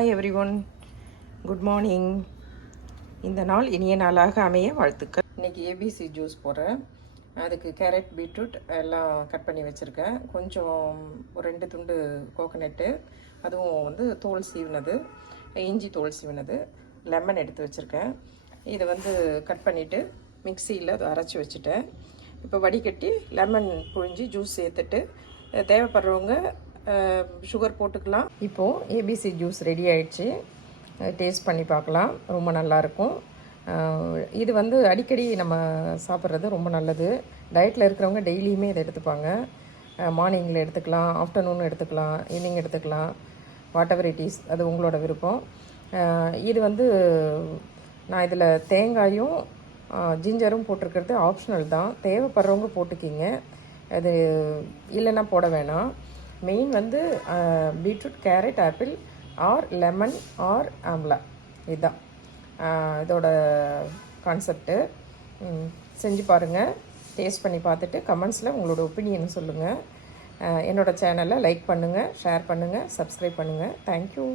Hi every one, good morning. இந்த நாள் இனிய நாளாக அமைய வாழ்த்துக்கள். இன்றைக்கி ஏபிசி ஜூஸ் போடுறேன். அதுக்கு கேரட், பீட்ரூட் எல்லாம் கட் பண்ணி வச்சுருக்கேன். கொஞ்சம் ஒரு 2 துண்டு கோகோனட்டு, அதுவும் வந்து தோல் சீவினது, இஞ்சி தோல் சீவினது, லெமன் எடுத்து வச்சுருக்கேன். இதை வந்து கட் பண்ணிவிட்டு மிக்சியில் அதை அரைச்சி வச்சுட்டேன். இப்போ வடிகட்டி லெமன் புழிஞ்சி ஜூஸ் சேர்த்துட்டு தேவைப்படுறவங்க சுகர் போட்டுக்கலாம். இப்போது ஏபிசி ஜூஸ் ரெடி ஆகிடுச்சு. டேஸ்ட் பண்ணி பார்க்கலாம். ரொம்ப நல்லாயிருக்கும். இது வந்து அடிக்கடி நம்ம சாப்பிட்றது ரொம்ப நல்லது. டயட்டில் இருக்கிறவங்க டெய்லியுமே இதை எடுத்துப்பாங்க. மார்னிங்கில் எடுத்துக்கலாம், ஆஃப்டர்நூன் எடுத்துக்கலாம், ஈவினிங் எடுத்துக்கலாம், வாட் எவர் இட் இஸ், அது உங்களோட விருப்பம். இது வந்து நான் இதில் தேங்காயும் ஜிஞ்சரும் போட்டிருக்கிறது ஆப்ஷனல் தான். தேவைப்படுறவங்க போட்டுக்கிங்க, அது இல்லைன்னா போட வேணாம். மெயின் வந்து beetroot, carrot, apple or lemon or amla, இதுதான் இதோட கான்செப்ட்டு. செஞ்சு பாருங்கள், டேஸ்ட் பண்ணி பார்த்துட்டு கமெண்ட்ஸில் உங்களோட ஒப்பீனியன் சொல்லுங்கள். என்னோடய சேனலை லைக் பண்ணுங்கள், ஷேர் பண்ணுங்கள், சப்ஸ்கிரைப் பண்ணுங்கள். தேங்க்யூ.